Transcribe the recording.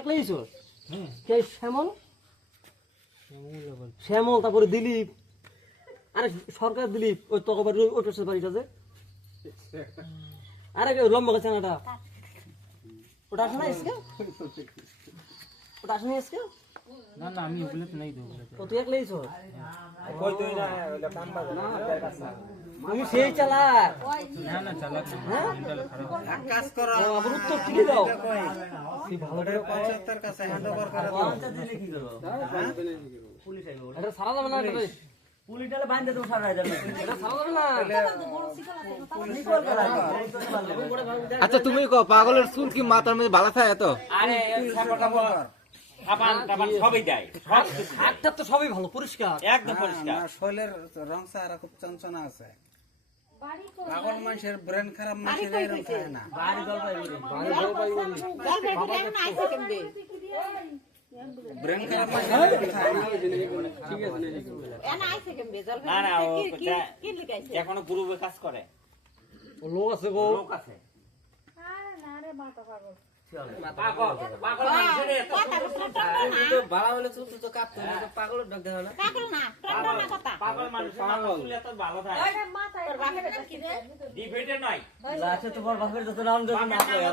একলাই এসো কে শ্যামল শ্যামল তারপরে দিলীপ আরে সরকার দিলীপ ওই তকবার ওটার বাড়িটা যে আরে লম্বা গাছ চানাটা ওটা আসে না আজকে ওটা আসে না আজকে না না আমি ওগুলো তো নাই দেবো ও তুই একলাই এসো কই তুই না ওইটা কাম বাজে না আমি সেই চালা না না চালাক না হ্যাঁ ইন্টারনেট খারাপ এক কাজ করো আবার উত্তর ঠিকই দাও কই তুই ভালো করে 75 কাছে হ্যান্ড ওভার করে দাও দিলে কি করবো পুলিশ আইবো এটা সারা যাবে না এটা পুলিশ ডালে বাইন্ধে দেবো সারা যাবে এটা সারা যাবে না আচ্ছা তুমি কো পাগলের চুল কি মাথার মধ্যে বালা থাকে এত আরে সাবান টাবান সবই দেয় সব হাতটা তো সবই ভালো পরিষ্কার একদম পরিষ্কার আমার শরীরের রং সারা খুব চঞ্চনা আছে পাগল মানুষের ব্রেন খারাপ মানুষের এরকম থাকে না বাড়ি জল পাইবো ব্রেন খারাপ মানুষের থাকে না না না ও এখনো গ্রুপে কাজ করে লোক আছে গো লোক আছে পাগল পাগল মানুষের এত বাড়া হলে চুল তো কাটতে পাগলের ডাক দেখা না পাগল মানুষের চুল এত ভালো থাকে ডিবেটে নয় লাস্টে তোমার বাপের যত নাম